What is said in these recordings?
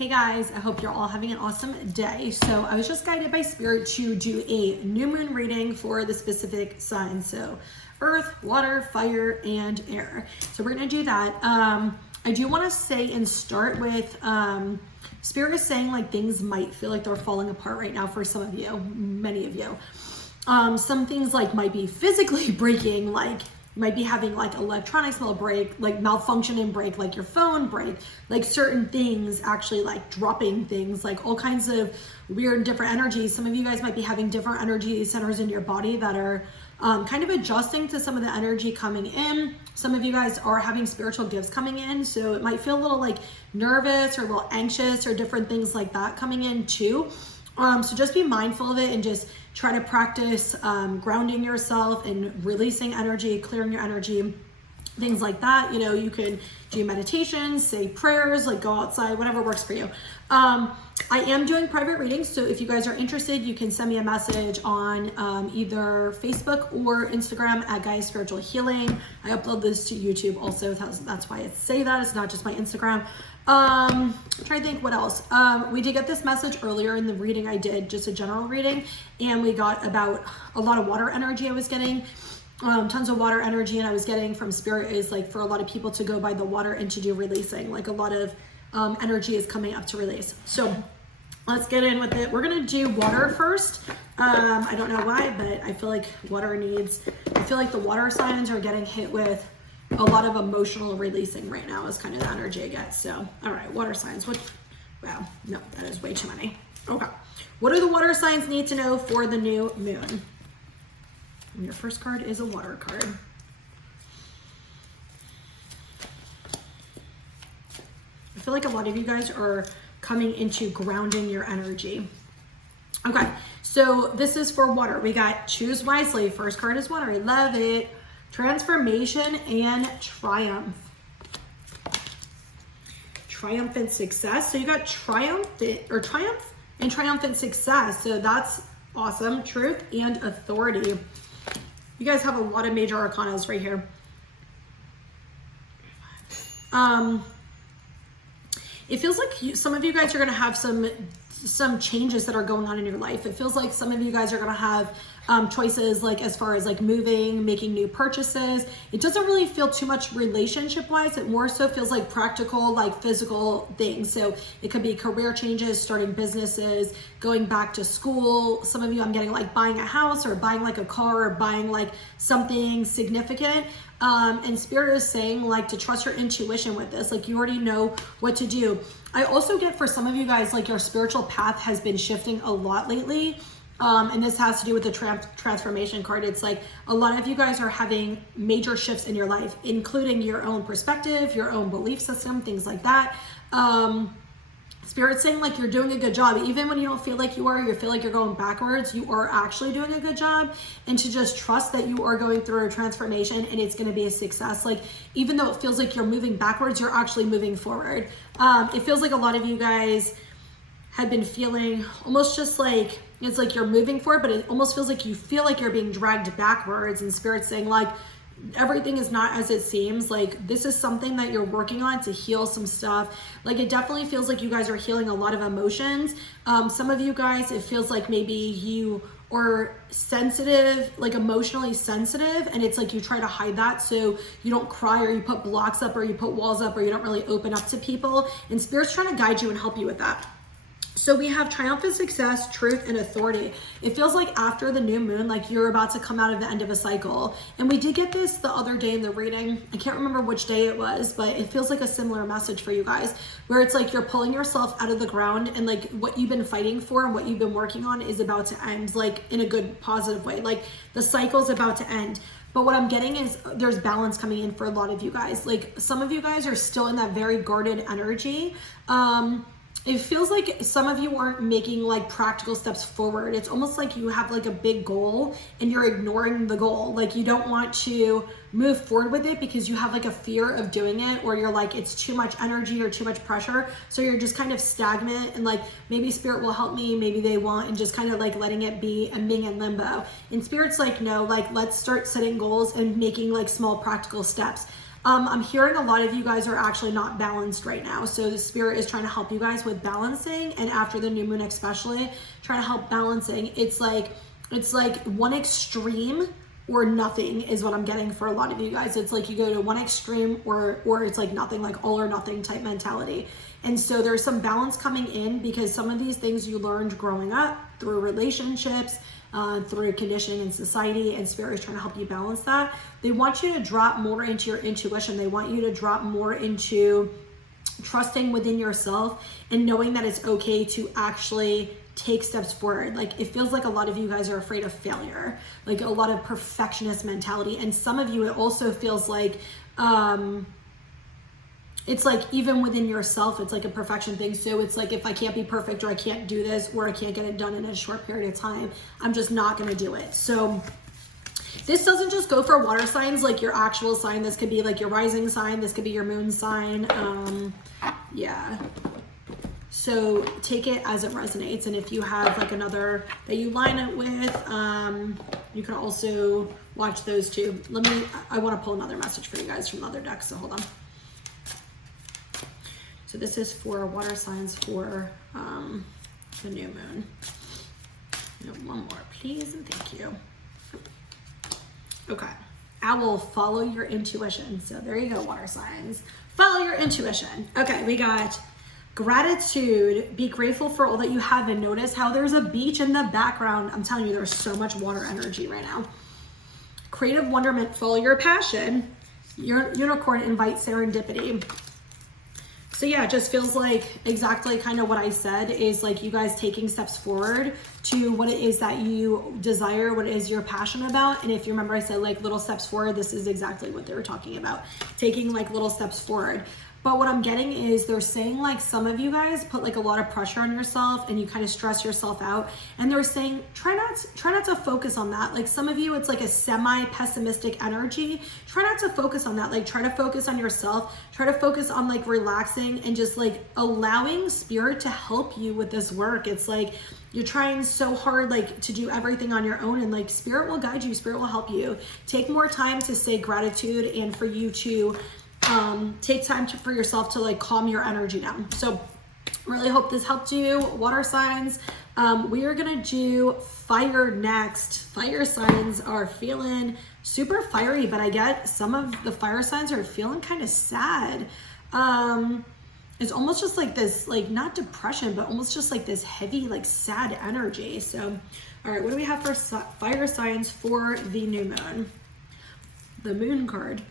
Hey guys, I hope you're all having an awesome day. So I was just guided by Spirit to do a new moon reading for the specific signs. So earth, water, fire, and air. So we're gonna do that. I do wanna say and start with, Spirit is saying like things might feel like they're falling apart right now for some of you, many of you. Some things like might be physically breaking, like you might be having like electronics break, like malfunction and break, like your phone break, like certain things actually like dropping things, like all kinds of weird different energies. Some of you guys might be having different energy centers in your body that are kind of adjusting to some of the energy coming in. Some of you guys are having spiritual gifts coming in, so it might feel a little like nervous or a little anxious or different things like that coming in too. So just be mindful of it and just try to practice grounding yourself and releasing energy, clearing your energy, things like that. You know, you can do meditations, say prayers, like go outside, whatever works for you. I am doing private readings, so if you guys are interested, you can send me a message on either Facebook or Instagram at Gaia Spiritual Healing. I upload this to YouTube also, that's why I say that, it's not just my Instagram. I'm trying to think what else. We did get this message earlier in the reading I did, just a general reading, and we got about a lot of water energy I was getting. Tons of water energy, and I was getting from Spirit is like for a lot of people to go by the water and to do releasing, like a lot of energy is coming up to release. So let's get in with it. We're gonna do water first. I don't know why, but I feel like I feel like the water signs are getting hit with a lot of emotional releasing right now is kind of the energy I get. So, all right, water signs. Wow, no, that is way too many. Okay. What do the water signs need to know for the new moon? And your first card is a water card. I feel like a lot of you guys are coming into grounding your energy. Okay, so this is for water. We got choose wisely. First card is water. I love it. Transformation and triumph. Triumphant success. So you got triumph and triumphant success. So that's awesome. Truth and authority. You guys have a lot of major arcanas right here. It feels like some of you guys are going to have some changes that are going on in your life. It feels like some of you guys are going to have choices like as far as like moving, making new purchases. It doesn't really feel too much relationship wise. It more so feels like practical, like physical things. So it could be career changes, starting businesses, going back to school. Some of you, I'm getting like buying a house or buying like a car or buying like something significant. And Spirit is saying like to trust your intuition with this, like you already know what to do. I also get for some of you guys, like your spiritual path has been shifting a lot lately. And this has to do with the transformation card. It's like a lot of you guys are having major shifts in your life, including your own perspective, your own belief system, things like that. Spirit's saying like you're doing a good job. Even when you don't feel like you feel like you're going backwards, you are actually doing a good job. And to just trust that you are going through a transformation and it's going to be a success. Like even though it feels like you're moving backwards, you're actually moving forward. It feels like a lot of you guys have been feeling almost just like, it's like you're moving forward, but it almost feels like you feel like you're being dragged backwards. And Spirit's saying like, everything is not as it seems. Like this is something that you're working on to heal some stuff. Like it definitely feels like you guys are healing a lot of emotions. Some of you guys, it feels like maybe you are sensitive, like emotionally sensitive, and it's like you try to hide that so you don't cry or you put blocks up or you put walls up or you don't really open up to people. And Spirit's trying to guide you and help you with that. So we have triumphant success, truth, and authority. It feels like after the new moon, like you're about to come out of the end of a cycle. And we did get this the other day in the reading. I can't remember which day it was, but it feels like a similar message for you guys, where it's like you're pulling yourself out of the ground and like what you've been fighting for and what you've been working on is about to end, like in a good, positive way. Like the cycle's about to end. But what I'm getting is there's balance coming in for a lot of you guys. Like some of you guys are still in that very guarded energy. It feels like some of you aren't making like practical steps forward. It's almost like you have like a big goal and you're ignoring the goal. Like you don't want to move forward with it because you have like a fear of doing it, or you're like, it's too much energy or too much pressure. So you're just kind of stagnant and like, maybe Spirit will help me, maybe they won't, and just kind of like letting it be and being in limbo. And Spirit's like, no, like let's start setting goals and making like small practical steps. I'm hearing a lot of you guys are actually not balanced right now. So the spirit is trying to help you guys with balancing, and after the new moon especially, trying to help balancing. It's like one extreme or nothing is what I'm getting for a lot of you guys. It's like you go to one extreme or it's like nothing, like all or nothing type mentality. And so there's some balance coming in, because some of these things you learned growing up through relationships, through conditioning in society, and spirit is trying to help you balance that. They want you to drop more into your intuition. They want you to drop more into trusting within yourself and knowing that it's okay to actually take steps forward. Like, it feels like a lot of you guys are afraid of failure, like a lot of perfectionist mentality. And some of you, it also feels like, it's like even within yourself, it's like a perfection thing. So it's like, if I can't be perfect, or I can't do this, or I can't get it done in a short period of time, I'm just not going to do it. So this doesn't just go for water signs, like your actual sign. This could be like your rising sign. This could be your moon sign. Yeah. So take it as it resonates. And if you have like another that you line it with, you can also watch those too. I want to pull another message for you guys from the other deck. So hold on. So this is for water signs for the new moon. One more, please, and thank you. Okay. Owl, follow your intuition. So there you go, water signs. Follow your intuition. Okay, we got gratitude. Be grateful for all that you have, and notice how there's a beach in the background. I'm telling you, there's so much water energy right now. Creative wonderment, follow your passion. Unicorn, invite serendipity. So yeah, it just feels like exactly kind of what I said, is like you guys taking steps forward to what it is that you desire, what it is you're passionate about. And if you remember, I said like little steps forward, this is exactly what they were talking about, taking like little steps forward. But what I'm getting is they're saying like some of you guys put like a lot of pressure on yourself and you kind of stress yourself out. And they're saying, try not to focus on that. Like some of you, it's like a semi-pessimistic energy. Try not to focus on that. Like try to focus on yourself. Try to focus on like relaxing and just like allowing spirit to help you with this work. It's like you're trying so hard like to do everything on your own, and like spirit will guide you. Spirit will help you. Take more time to say gratitude and for you to take time for yourself to like calm your energy down. So really hope this helped you, water signs. We are gonna do fire next. Fire signs are feeling super fiery, but I get some of the fire signs are feeling kind of sad. It's almost just like this, like not depression, but almost just like this heavy, like sad energy. So, all right, what do we have for fire signs for the new moon? The moon card.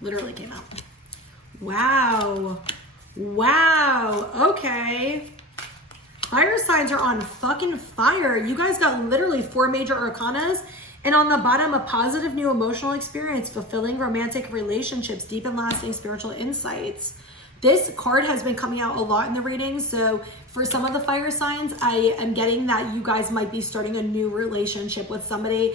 Literally came out. Wow. Okay. Fire signs are on fucking fire. You guys got literally 4 major arcanas, and on the bottom, a positive new emotional experience, fulfilling romantic relationships, deep and lasting spiritual insights. This card has been coming out a lot in the readings. So for some of the fire signs, I am getting that you guys might be starting a new relationship with somebody.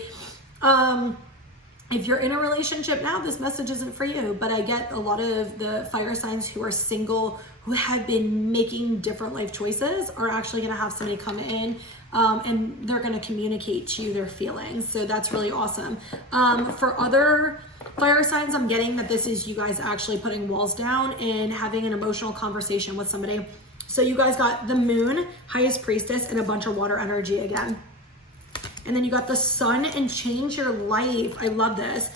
If you're in a relationship now, this message isn't for you, but I get a lot of the fire signs who are single, who have been making different life choices, are actually going to have somebody come in and they're going to communicate to you their feelings. So that's really awesome. For other fire signs, I'm getting that this is you guys actually putting walls down and having an emotional conversation with somebody. So you guys got the moon, highest priestess, and a bunch of water energy again. And then you got the sun and change your life. I love this.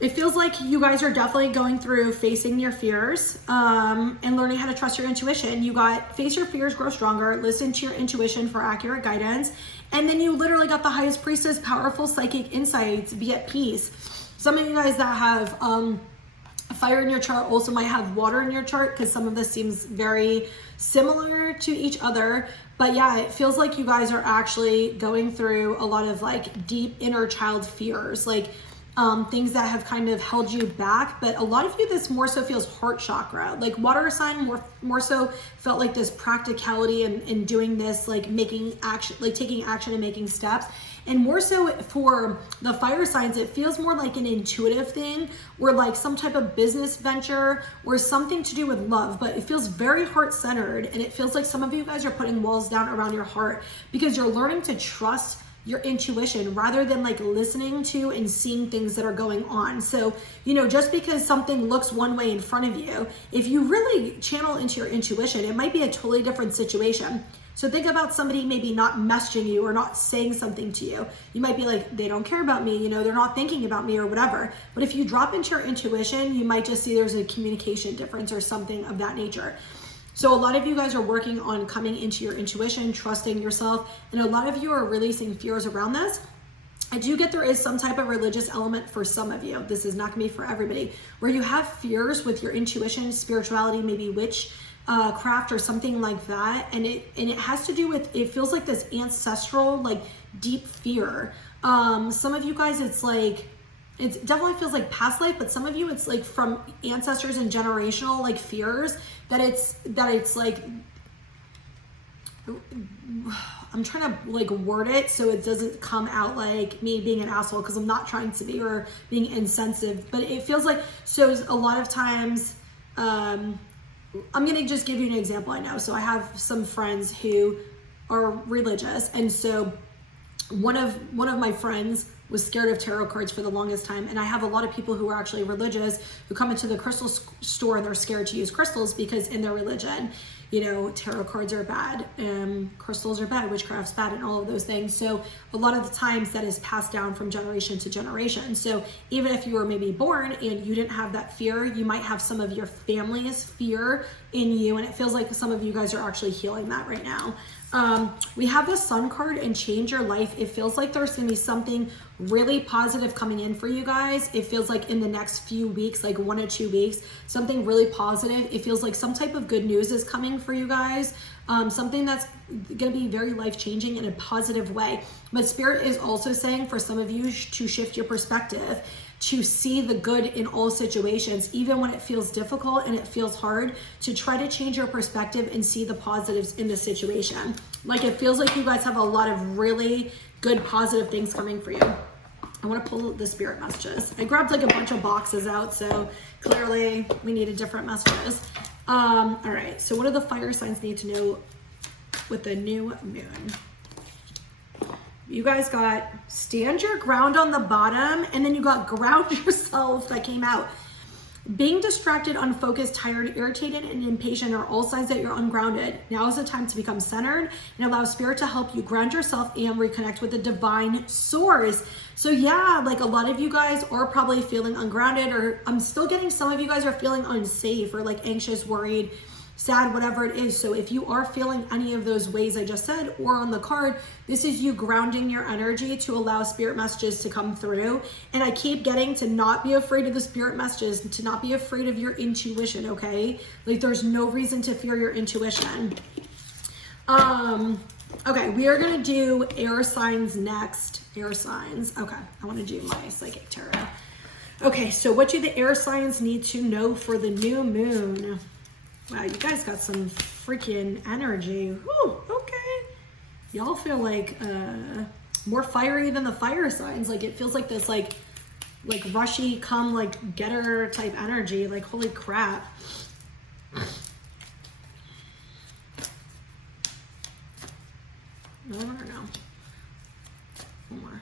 It feels like you guys are definitely going through facing your fears and learning how to trust your intuition. You got face your fears, grow stronger, listen to your intuition for accurate guidance. And then you literally got the highest priestess, powerful psychic insights, be at peace. Some of you guys that have fire in your chart also might have water in your chart, because some of this seems very similar to each other. But yeah, it feels like you guys are actually going through a lot of like deep inner child fears, like things that have kind of held you back. But a lot of you, this more so feels heart chakra. Like water sign more so felt like this practicality and doing this, like making action, like taking action and making steps. And more so for the fire signs, it feels more like an intuitive thing, or like some type of business venture or something to do with love, but it feels very heart-centered. And it feels like some of you guys are putting walls down around your heart because you're learning to trust your intuition rather than like listening to and seeing things that are going on. So, you know, just because something looks one way in front of you, if you really channel into your intuition, it might be a totally different situation. So think about somebody maybe not messaging you or not saying something to you. You might be like, they don't care about me, you know, they're not thinking about me or whatever. But if you drop into your intuition, you might just see there's a communication difference or something of that nature. So a lot of you guys are working on coming into your intuition, trusting yourself, and a lot of you are releasing fears around this. I do get there is some type of religious element for some of you. This is not gonna be for everybody, where you have fears with your intuition, spirituality, maybe witch craft or something like that, and it has to do with, it feels like this ancestral, like deep fear. Some of you guys, it's like, it definitely feels like past life, but some of you it's like from ancestors and generational like fears that it's like, I'm trying to like word it so it doesn't come out like me being an asshole, because I'm not trying to be, or being insensitive, but it feels like, so a lot of times, I'm gonna just give you an example I know. So I have some friends who are religious, and so one of my friends was scared of tarot cards for the longest time, and I have a lot of people who are actually religious who come into the crystal store and they're scared to use crystals because in their religion, you know, tarot cards are bad, crystals are bad, witchcraft's bad, and all of those things. So a lot of the times that is passed down from generation to generation. So even if you were maybe born and you didn't have that fear, you might have some of your family's fear in you, and it feels like some of you guys are actually healing that right now. We have the Sun card and change your life. It feels like there's gonna be something really positive coming in for you guys. It feels like in the next few weeks, like 1 or 2 weeks, something really positive. It feels like some type of good news is coming for you guys. Something that's gonna be very life-changing in a positive way. But Spirit is also saying for some of you to shift your perspective, to see the good in all situations, even when it feels difficult and it feels hard, to try to change your perspective and see the positives in the situation. Like it feels like you guys have a lot of really good positive things coming for you. I want to pull the Spirit messages. I grabbed like a bunch of boxes out, so clearly we needed different messages. All right, so what do the fire signs need to know with the new moon? You guys got stand your ground on the bottom, and then you got ground yourself that came out. Being distracted, unfocused, tired, irritated, and impatient are all signs that you're ungrounded. Now is the time to become centered and allow Spirit to help you ground yourself and reconnect with the divine source. So yeah, like a lot of you guys are probably feeling ungrounded, or I'm still getting some of you guys are feeling unsafe or like anxious, worried, sad, whatever it is. So if you are feeling any of those ways I just said, or on the card, this is you grounding your energy to allow Spirit messages to come through. And I keep getting to not be afraid of the Spirit messages, to not be afraid of your intuition, okay? Like there's no reason to fear your intuition. Okay, we are gonna do air signs next. Air signs, okay. I wanna do my psychic tarot. Okay, so what do the air signs need to know for the new moon? Wow, you guys got some freaking energy. Whew, okay. Y'all feel like more fiery than the fire signs. Like it feels like this like rushy, come like getter type energy. Like holy crap. I don't know. One more.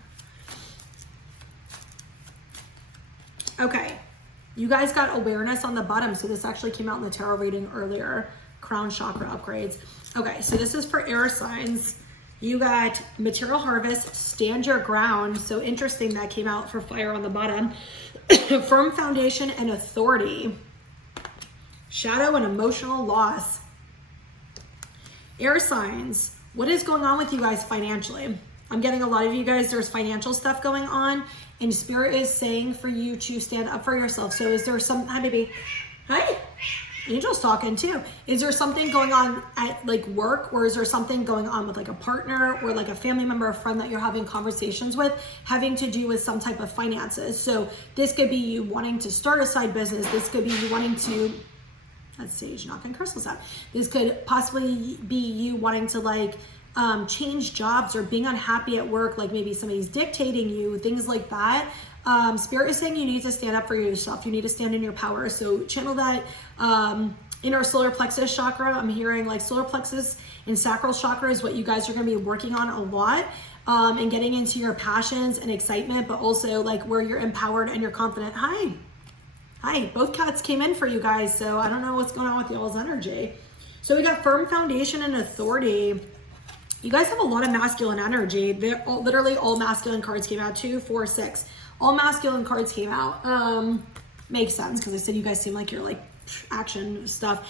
Okay. You guys got awareness on the bottom. So this actually came out in the tarot reading earlier. Crown chakra upgrades. Okay, so this is for air signs. You got material harvest, stand your ground. So interesting that came out for fire on the bottom. Firm foundation and authority. Shadow and emotional loss. Air signs. What is going on with you guys financially? I'm getting a lot of you guys, there's financial stuff going on, and Spirit is saying for you to stand up for yourself. So is there some, hi baby, hi, Angel's talking too. Is there something going on at like work, or is there something going on with like a partner or like a family member or friend that you're having conversations with having to do with some type of finances? So this could be you wanting to start a side business. This could be you wanting to, that's Sage knocking crystals out. This could possibly be you wanting to like change jobs or being unhappy at work, like maybe somebody's dictating you, things like that. Spirit is saying you need to stand up for yourself. You need to stand in your power. So channel that inner solar plexus chakra. I'm hearing like solar plexus and sacral chakra is what you guys are going to be working on a lot. and getting into your passions and excitement, but also like where you're empowered and you're confident. Hi, both cats came in for you guys, so I don't know what's going on with y'all's energy. So we got firm foundation and authority. You guys have a lot of masculine energy. Literally all masculine cards came out. 2, 4, 6. All masculine cards came out. Makes sense because I said you guys seem like you're like action stuff.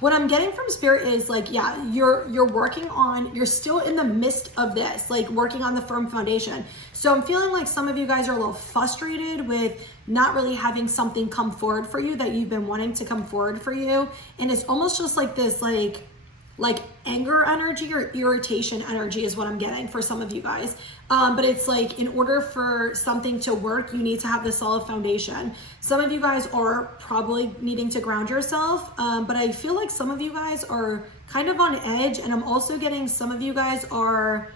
What I'm getting from spirit is like, yeah, you're working on, you're still in the midst of this, like working on the firm foundation. So I'm feeling like some of you guys are a little frustrated with not really having something come forward for you that you've been wanting to come forward for you. And it's almost just like this, like anger energy or irritation energy is what I'm getting for some of you guys. But it's like, in order for something to work, you need to have the solid foundation. Some of you guys are probably needing to ground yourself, but I feel like some of you guys are kind of on edge, and I'm also getting some of you guys are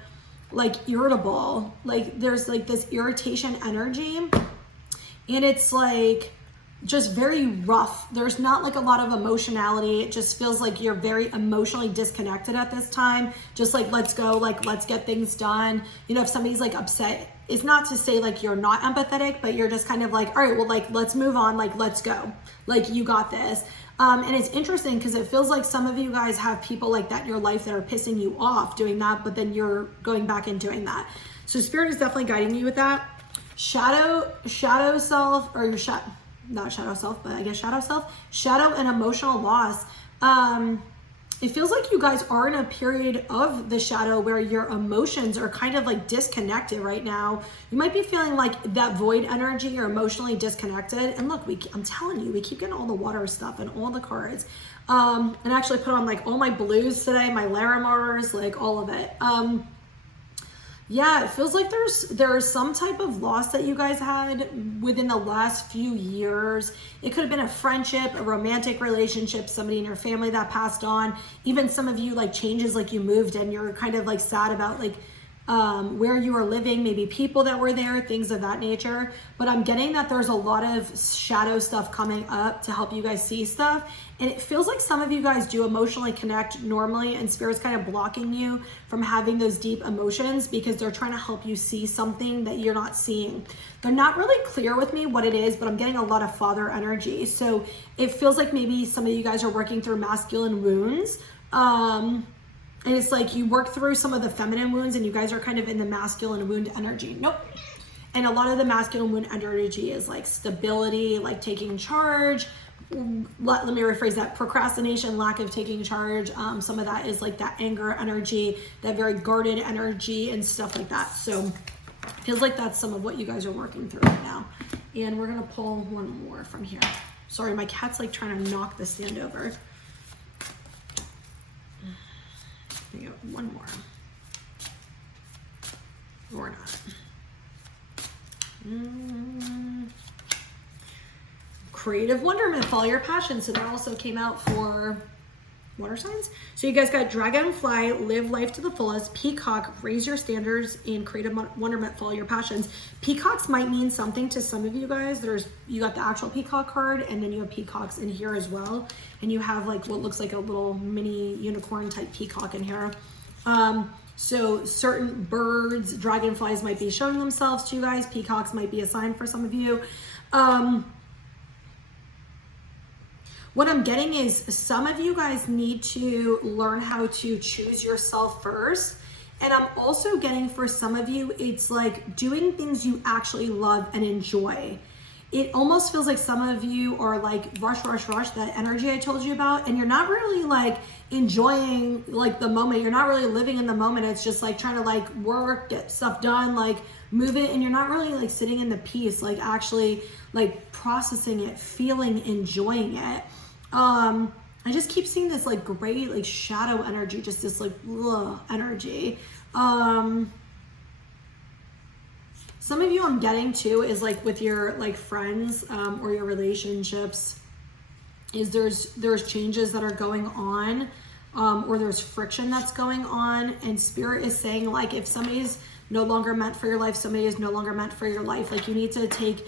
like irritable. Like there's like this irritation energy, and it's like just very rough. There's not like a lot of emotionality. It just feels like you're very emotionally disconnected at this time. Just like, let's go, like, let's get things done. You know, if somebody's like upset, it's not to say like you're not empathetic, but you're just kind of like, all right, well, like, let's move on. Like, let's go. Like, you got this. And it's interesting because it feels like some of you guys have people like that in your life that are pissing you off doing that, but then you're going back and doing that. So spirit is definitely guiding you with that. Shadow self, or your not shadow self, but I guess shadow self, shadow and emotional loss. It feels like you guys are in a period of the shadow where your emotions are kind of like disconnected right now. You might be feeling like that void energy or emotionally disconnected. And look, I'm telling you, we keep getting all the water stuff and all the cards. And actually put on like all my blues today, my Larimars, like all of it. Yeah, it feels like there's some type of loss that you guys had within the last few years. It could have been a friendship, a romantic relationship, somebody in your family that passed on. Even some of you like changes, like you moved and you're kind of like sad about like where you are living, maybe people that were there, things of that nature. But I'm getting that there's a lot of shadow stuff coming up to help you guys see stuff. And it feels like some of you guys do emotionally connect normally, and spirit's kind of blocking you from having those deep emotions because they're trying to help you see something that you're not seeing. They're not really clear with me what it is, but I'm getting a lot of father energy. So it feels like maybe some of you guys are working through masculine wounds. And it's like you work through some of the feminine wounds and you guys are kind of in the masculine wound energy. Nope. And a lot of the masculine wound energy is like stability, like taking charge. Let me rephrase that. Procrastination, lack of taking charge. Some of that is like that anger energy, that very guarded energy and stuff like that. So it feels like that's some of what you guys are working through right now. And we're going to pull one more from here. Sorry, my cat's like trying to knock the stand over. There you go, one more. Or not. Creative wonderment, follow your passion. So that also came out for water signs. So you guys got dragonfly, live life to the fullest, peacock, raise your standards, and creative wonderment, follow your passions. Peacocks might mean something to some of you guys. You got the actual peacock card, and then you have peacocks in here as well. And you have like what looks like a little mini unicorn type peacock in here. So certain birds, dragonflies might be showing themselves to you guys. Peacocks might be a sign for some of you. What I'm getting is some of you guys need to learn how to choose yourself first. And I'm also getting for some of you, it's like doing things you actually love and enjoy. It almost feels like some of you are like rush, that energy I told you about, and you're not really like enjoying like the moment. You're not really living in the moment. It's just like trying to like work, get stuff done, like move it, and you're not really like sitting in the peace, like actually like processing it, feeling, enjoying it. I just keep seeing this like gray, like shadow energy, just this like energy. Some of you I'm getting too is like with your like friends or your relationships is there's changes that are going on or there's friction that's going on, and spirit is saying like if somebody's no longer meant for your life, somebody is no longer meant for your life, like you need to take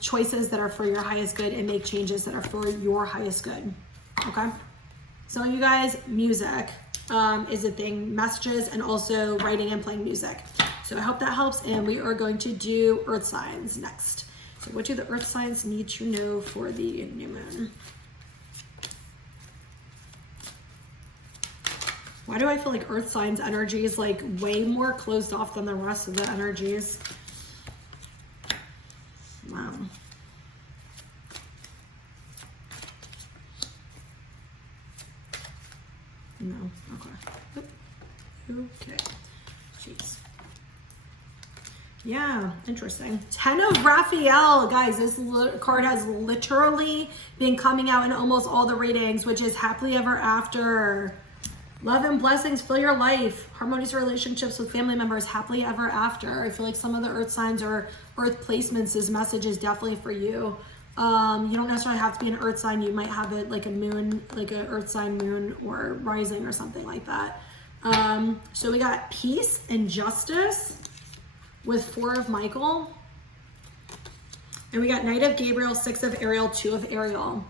choices that are for your highest good and make changes that are for your highest good. Okay, Some of you guys, music is a thing, messages, and also writing and playing music. So I hope that helps, and we are going to do earth signs next. So what do the earth signs need to know for the new moon? Why do I feel like earth signs energy is like way more closed off than the rest of the energies? Wow. No, okay. Okay, jeez. Yeah, interesting. 10 of Raphael, guys, this card has literally been coming out in almost all the readings, which is happily ever after. Love and blessings, fill your life. Harmonious relationships with family members, happily ever after. I feel like some of the earth signs or earth placements, this message is definitely for you. You don't necessarily have to be an earth sign. You might have it like a moon, like an earth sign moon or rising or something like that. So we got peace and justice with 4 of Michael. And we got Knight of Gabriel, 6 of Ariel, 2 of Ariel.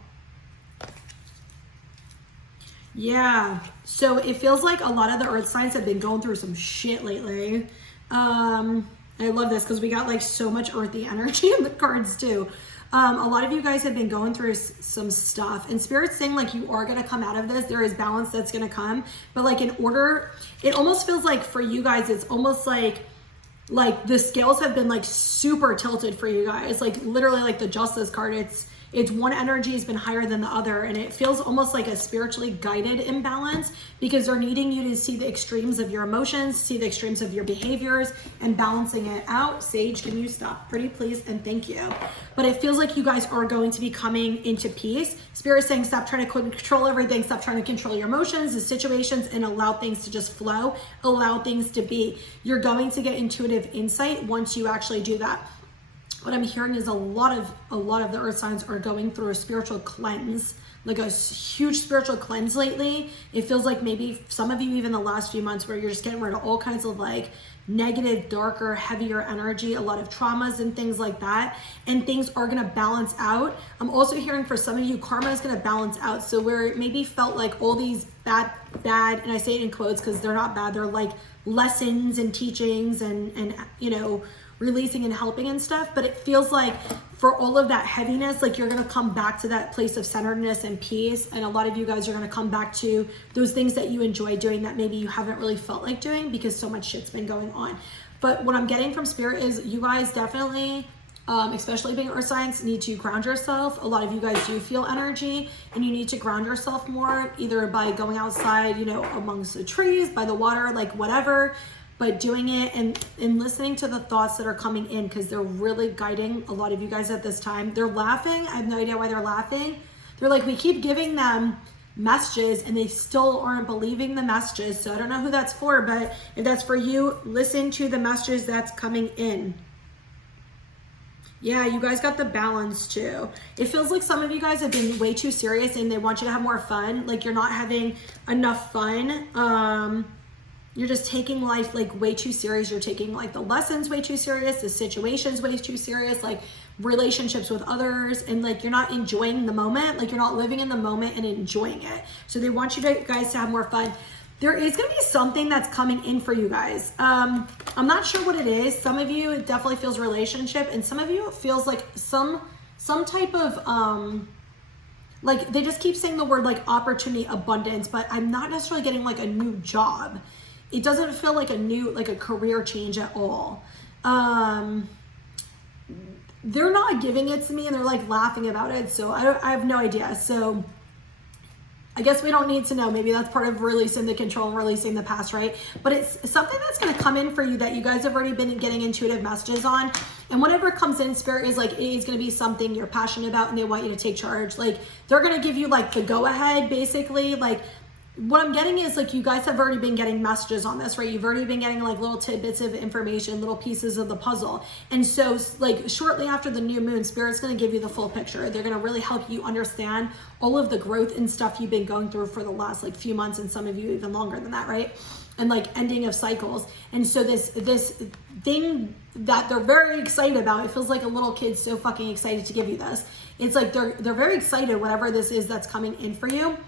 Yeah, so it feels like a lot of the earth signs have been going through some shit lately. I love this because we got like so much earthy energy in the cards too. A lot of you guys have been going through some stuff, and Spirit's saying like you are going to come out of this. There is balance that's going to come, but like in order, it almost feels like for you guys, it's almost like the scales have been like super tilted for you guys. Like literally like the Justice card, it's one energy has been higher than the other, and it feels almost like a spiritually guided imbalance because they're needing you to see the extremes of your emotions, see the extremes of your behaviors, and balancing it out. Sage, can you stop? Pretty please, and thank you. But it feels like you guys are going to be coming into peace. Spirit's saying stop trying to control everything, stop trying to control your emotions, the situations, and allow things to just flow, allow things to be. You're going to get intuitive insight once you actually do that. What I'm hearing is a lot of the earth signs are going through a spiritual cleanse, like a huge spiritual cleanse lately. It feels like maybe some of you even the last few months where you're just getting rid of all kinds of like negative, darker, heavier energy, a lot of traumas and things like that, and things are going to balance out. I'm also hearing for some of you, karma is going to balance out. So where it maybe felt like all these bad, and I say it in quotes because they're not bad, they're like lessons and teachings and you know, releasing and helping and stuff, but it feels like for all of that heaviness, like you're going to come back to that place of centeredness and peace, and a lot of you guys are going to come back to those things that you enjoy doing that maybe you haven't really felt like doing because so much shit's been going on. But what I'm getting from Spirit is you guys definitely, especially being earth signs, need to ground yourself. A lot of you guys do feel energy, and you need to ground yourself more, either by going outside, you know, amongst the trees, by the water, like whatever, but doing it and listening to the thoughts that are coming in, because they're really guiding a lot of you guys at this time. They're laughing. I have no idea why they're laughing. They're like, we keep giving them messages and they still aren't believing the messages. So I don't know who that's for, but if that's for you, listen to the messages that's coming in. Yeah, you guys got the balance too. It feels like some of you guys have been way too serious and they want you to have more fun. Like you're not having enough fun. You're just taking life like way too serious. You're taking like the lessons way too serious, the situations way too serious, like relationships with others, and like you're not enjoying the moment. Like you're not living in the moment and enjoying it. So they want you guys to have more fun. There is going to be something that's coming in for you guys. I'm not sure what it is. Some of you, it definitely feels relationship, and some of you it feels like some type of like they just keep saying the word like opportunity, abundance, but I'm not necessarily getting like a new job. It doesn't feel like a new, like a career change at all. They're not giving it to me and they're like laughing about it. So I have no idea. So I guess we don't need to know. Maybe that's part of releasing the control and releasing the past, right? But it's something that's going to come in for you that you guys have already been getting intuitive messages on. And whatever comes in, Spirit is like, it is going to be something you're passionate about and they want you to take charge. Like they're going to give you like the go ahead, basically. Like what I'm getting is like you guys have already been getting messages on this, right? You've already been getting like little tidbits of information, little pieces of the puzzle. And so like shortly after the new moon, Spirit's going to give you the full picture. They're going to really help you understand all of the growth and stuff you've been going through for the last like few months, and some of you even longer than that, right? And like ending of cycles. And so this thing that they're very excited about, it feels like a little kid so fucking excited to give you this. It's like they're very excited, whatever this is that's coming in for you.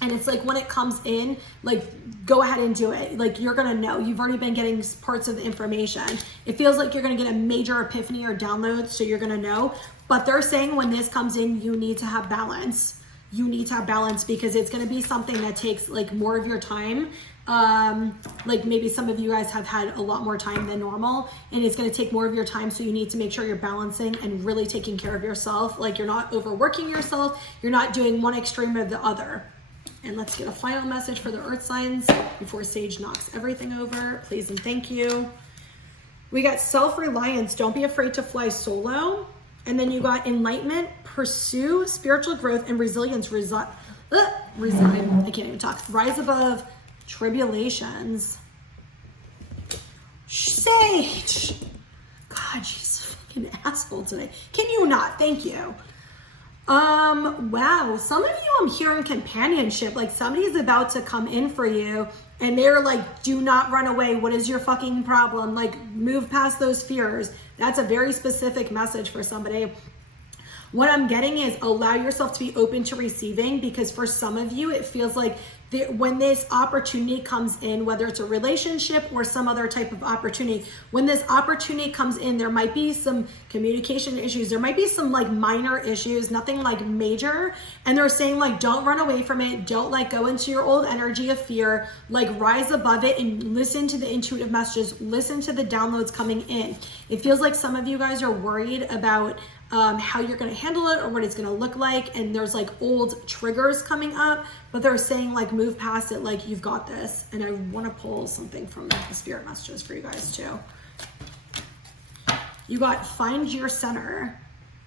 And it's like when it comes in, like go ahead and do it. Like you're gonna know. You've already been getting parts of the information. It feels like you're gonna get a major epiphany or download, so you're gonna know. But they're saying when this comes in, you need to have balance. You need to have balance because it's gonna be something that takes like more of your time. Like maybe some of you guys have had a lot more time than normal, and it's going to take more of your time, so you need to make sure you're balancing and really taking care of yourself. Like you're not overworking yourself, you're not doing one extreme or the other. And let's get a final message for the earth signs before Sage knocks everything over. Please and thank you. We got self-reliance, don't be afraid to fly solo. And then you got enlightenment, pursue spiritual growth, and resilience. I can't even talk. Rise above tribulations. Sage! God, she's a fucking asshole today. Can you not? Thank you. Wow. Some of you, I'm hearing companionship. Like somebody's about to come in for you and they're like, do not run away. What is your fucking problem? Like move past those fears. That's a very specific message for somebody. What I'm getting is allow yourself to be open to receiving, because for some of you, it feels like when this opportunity comes in, whether it's a relationship or some other type of opportunity, when this opportunity comes in, there might be some communication issues. There might be some like minor issues, nothing like major. And they're saying like, don't run away from it. Don't like go into your old energy of fear, like rise above it and listen to the intuitive messages, listen to the downloads coming in. It feels like some of you guys are worried about how you're going to handle it or what it's going to look like, and there's like old triggers coming up, but they're saying like move past it, like you've got this. And I want to pull something from the spirit messages for you guys too. You got find your center.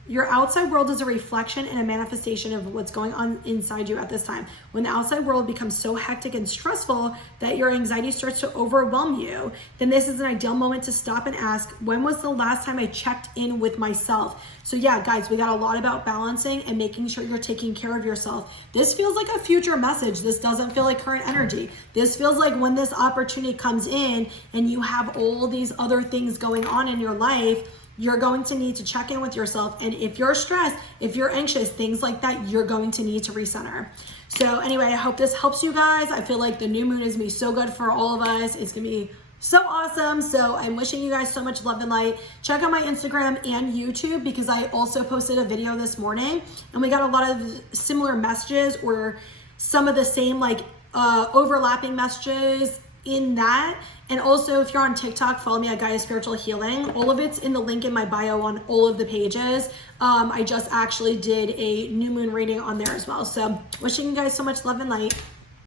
Your outside world is a reflection and a manifestation of what's going on inside you at this time. When the outside world becomes so hectic and stressful that your anxiety starts to overwhelm you, then this is an ideal moment to stop and ask, when was the last time I checked in with myself? So yeah, guys, we got a lot about balancing and making sure you're taking care of yourself. This feels like a future message. This doesn't feel like current energy. This feels like when this opportunity comes in and you have all these other things going on in your life, you're going to need to check in with yourself. And if you're stressed, if you're anxious, things like that, you're going to need to recenter. So anyway, I hope this helps you guys. I feel like the new moon is gonna be so good for all of us. It's gonna be so awesome. So I'm wishing you guys so much love and light. Check out my Instagram and YouTube, because I also posted a video this morning and we got a lot of similar messages, or some of the same like overlapping messages in that. And also, if you're on TikTok, follow me at Gaia Spiritual Healing. All of it's in the link in my bio on all of the pages. I just actually did a new moon reading on there as well. So wishing you guys so much love and light.